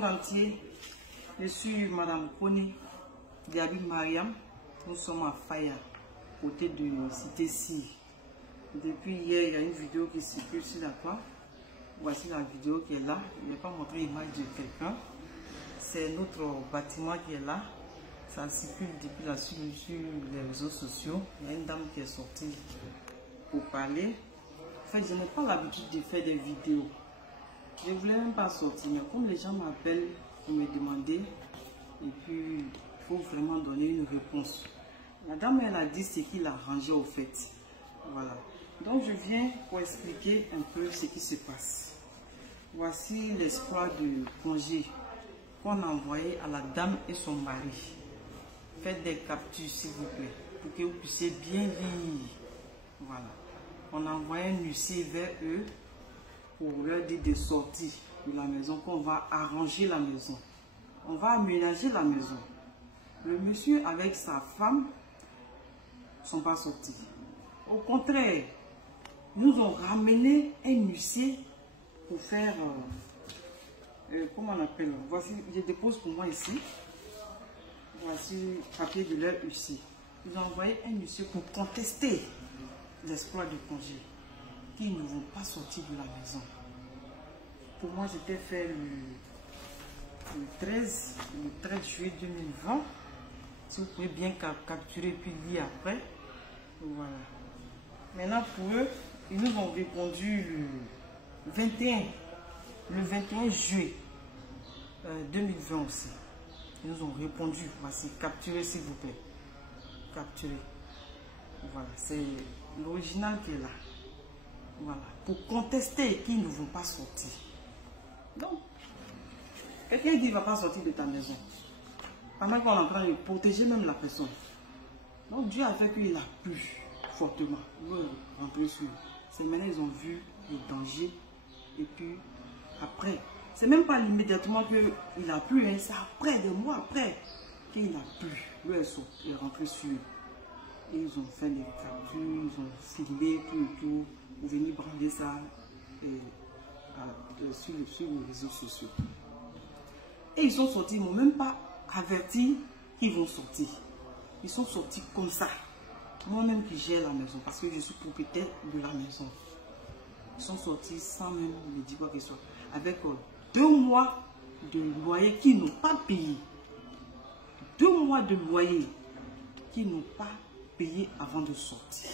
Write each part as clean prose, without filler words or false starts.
monde entier. Je suis Madame Koni Diaby Mariam. Nous sommes à Faya, côté de Cité Cyr. Depuis hier, il y a une vidéo qui circule sur la toile. Voici la vidéo qui est là. Je ne vais pas montrer l'image de quelqu'un. C'est notre bâtiment qui est là. Ça circule depuis là sur les réseaux sociaux. Il y a une dame qui est sortie pour parler. En fait, je n'ai pas l'habitude de faire des vidéos. Je ne voulais même pas sortir, mais comme les gens m'appellent pour me demander, et puis il faut vraiment donner une réponse. La dame, elle a dit ce qui l'arrangeait au fait. Voilà. Donc je viens pour expliquer un peu ce qui se passe. Voici l'espoir de congé qu'on a envoyé à la dame et son mari. Faites des captures s'il vous plaît, pour que vous puissiez bien lire. Voilà. On a envoyé un huissier vers eux pour leur dire de sortir de la maison, qu'on va arranger la maison. On va aménager la maison. Le monsieur avec sa femme ne sont pas sortis. Au contraire, nous ont ramené un huissier pour faire, comment on appelle, voici, je dépose pour moi ici. Voici le papier de leur huissier. Ils ont envoyé un huissier pour contester l'exploit de congé, qui ne vont pas sortir de la maison. Pour moi, c'était fait le 13 juillet 2020. Si vous pouvez bien capturer puis lire après. Voilà. Maintenant, pour eux, ils nous ont répondu le 21 juillet 2020 aussi. Ils nous ont répondu. Voici, capturez s'il vous plaît. Capturez. Voilà, c'est l'original qui est là. Voilà. Pour contester qu'ils ne vont pas sortir. Donc, quelqu'un dit qu'il ne va pas sortir de ta maison. Pendant qu'on est en train de protéger même la personne. Donc Dieu a fait qu'il a plu fortement. Ils vont rentrer sur. C'est maintenant ils ont vu les dangers. Et puis après, c'est même pas immédiatement qu'il a plu, hein, c'est après, des mois après qu'il a plu. Eux ils est rentré sur. Et ils ont fait des captures, ils ont filmé tout et tout. Pour venir brander ça sur les réseaux sociaux. Et ils sont sortis, ils ne m'ont même pas averti qu'ils vont sortir. Ils sont sortis comme ça. Moi-même qui gère la maison, parce que je suis propriétaire de la maison. Ils sont sortis sans même me dire quoi que ce soit. Avec 2 mois de loyer qu'ils n'ont pas payé. 2 mois de loyer qu'ils n'ont pas payé avant de sortir.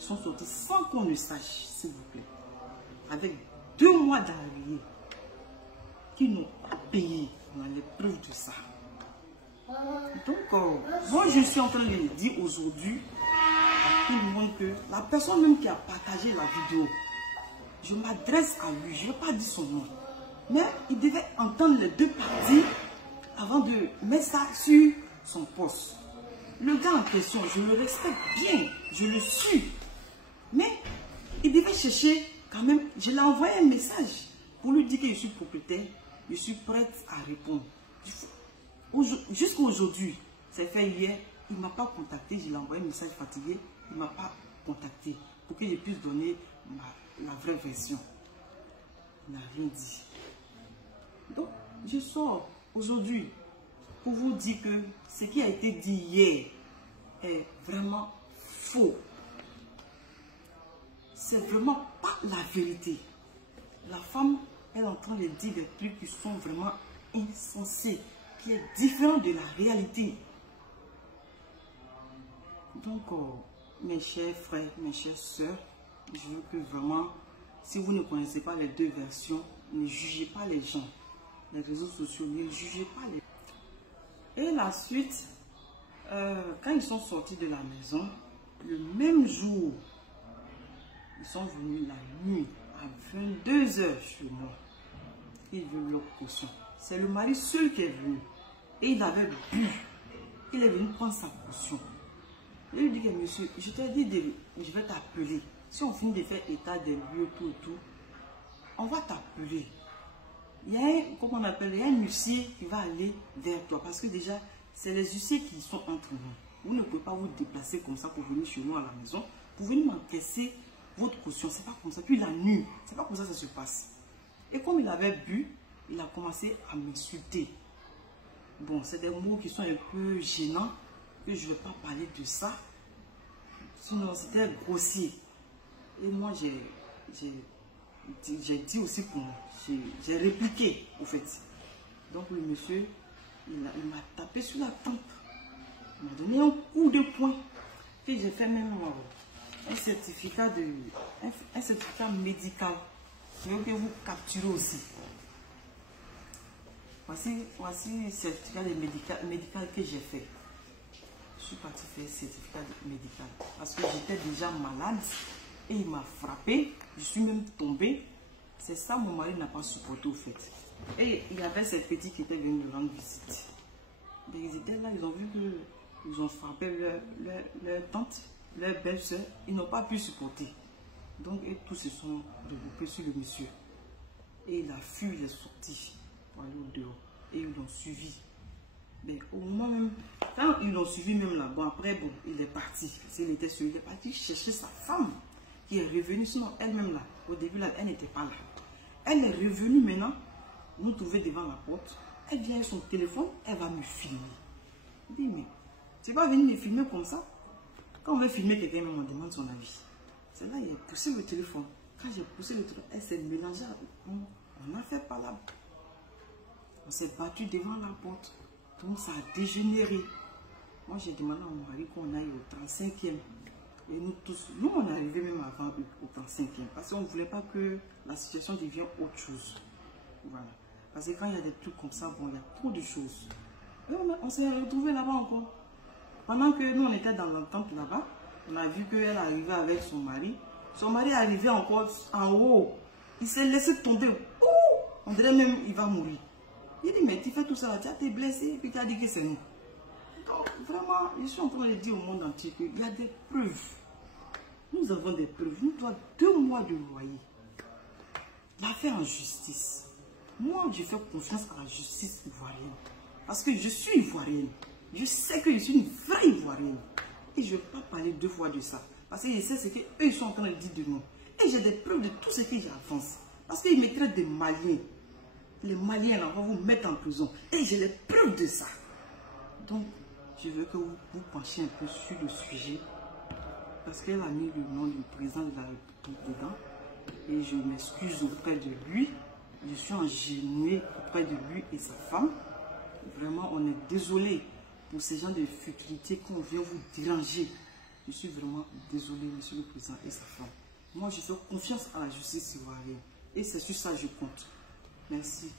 Ils sont sortis sans qu'on ne sache, s'il vous plaît. Avec 2 mois d'arrière qu'ils n'ont pas payé. On a les preuves de ça. Donc, moi je suis en train de le dire aujourd'hui à tout le monde que la personne même qui a partagé la vidéo, je m'adresse à lui, je ne vais pas dire son nom, mais il devait entendre les 2 parties avant de mettre ça sur son poste. Le gars en question, je le respecte bien, je le suis, mais il devait chercher quand même. Je l'ai envoyé un message pour lui dire que je suis propriétaire, je suis prête à répondre. Jusqu'à aujourd'hui, c'est fait hier, il ne m'a pas contacté, je lui ai envoyé un message fatigué, il ne m'a pas contacté pour que je puisse donner la vraie version. Il n'a rien dit. Donc, je sors aujourd'hui pour vous dire que ce qui a été dit hier est vraiment faux. C'est vraiment pas la vérité. La femme, elle est en train de dire des trucs qui sont vraiment insensés, qui est différent de la réalité. Donc, mes chers frères, mes chères sœurs, je veux que vraiment, si vous ne connaissez pas les 2 versions, ne jugez pas les gens. Les réseaux sociaux, ne jugez pas les... Et la suite, quand ils sont sortis de la maison, le même jour, ils sont venus la nuit à 22 h chez moi. Ils veulent leur caution. C'est le mari seul qui est venu. Et il avait bu. Il est venu prendre sa caution. Je lui dis que monsieur, je t'ai dit, je vais t'appeler. Si on finit de faire état des lieux, tout et tout, on va t'appeler. Il y a un, comment on appelle, il y a un huissier qui va aller vers toi. Parce que déjà, c'est les huissiers qui sont entre nous. Vous ne pouvez pas vous déplacer comme ça pour venir chez nous à la maison. Pour venir m'encaisser votre caution. C'est pas comme ça. Puis la nuit, c'est pas comme ça que ça se passe. Et comme il avait bu, il a commencé à m'insulter. Bon, c'est des mots qui sont un peu gênants, que je ne vais pas parler de ça. Sinon, c'était grossier. Et moi, j'ai dit aussi pour moi. J'ai répliqué, au fait. Donc, le monsieur, il m'a tapé sur la tempe. Il m'a donné un coup de poing. Puis, j'ai fait même un certificat médical. Je veux que vous capturez aussi. Voici le certificat médical que j'ai fait. Je suis parti faire un certificat médical parce que j'étais déjà malade et il m'a frappé. Je suis même tombée. C'est ça, mon mari n'a pas supporté au fait. Et il y avait ces petits qui étaient venus me rendre visite. Ils étaient là, ils ont vu qu'ils ont frappé leur tante, leur belle-soeur. Ils n'ont pas pu supporter. Donc, et tous se sont regroupés sur le monsieur. Et il a fui, il est sorti pour aller au dehors. Et ils l'ont suivi. Mais au moment même, quand ils l'ont suivi même là, bon après, bon, il est parti. S'il était suivi, il est parti chercher sa femme qui est revenue. Sinon, elle-même là, au début là, elle n'était pas là. Elle est revenue maintenant, nous trouver devant la porte. Elle vient avec son téléphone, elle va me filmer. Je dis, mais tu vas venir me filmer comme ça? Quand on veut filmer quelqu'un, on demande son avis. C'est là, il a poussé le téléphone. Quand j'ai poussé le téléphone, elle s'est mélangée. On a fait par là. On s'est battu devant la porte. Donc ça a dégénéré. Moi j'ai demandé à mon mari qu'on aille au 35e. Et nous tous, nous on est arrivé même avant au 35e. Parce qu'on ne voulait pas que la situation devienne autre chose. Voilà. Parce que quand il y a des trucs comme ça, bon, il y a trop de choses. Et on s'est retrouvés là-bas encore. Pendant que nous on était dans l'entente là-bas, on a vu qu'elle arrivait avec son mari. Son mari est arrivé encore en haut. Il s'est laissé tomber. Ouh! On dirait même qu'il va mourir. Il dit, mais tu fais tout ça, tu as été blessé, et puis tu as dit que c'est nous. Donc, vraiment, je suis en train de dire au monde entier qu'il y a des preuves. Nous avons des preuves. Nous devons 2 mois de loyer. L'affaire en justice. Moi, je fais confiance à la justice ivoirienne. Parce que je suis ivoirienne. Je sais que je suis une vraie ivoirienne. Et je ne vais pas parler 2 fois de ça. Parce que je sais ce qu'eux ils sont en train de dire de nous. Et j'ai des preuves de tout ce que j'avance. Parce qu'ils me traitent de Maliens. Les Maliens, là, on va vous mettre en prison. Et j'ai les preuves de ça. Donc, je veux que vous vous penchiez un peu sur le sujet. Parce qu'elle a mis le nom du président de la République dedans. Et je m'excuse auprès de lui. Je suis engenouillée auprès de lui et sa femme. Vraiment, on est désolé pour ces gens de futilité qu'on vient vous déranger. Je suis vraiment désolé, monsieur le président et sa femme. Moi, je fais confiance à la justice ivoirienne. Et c'est sur ça que je compte. Merci.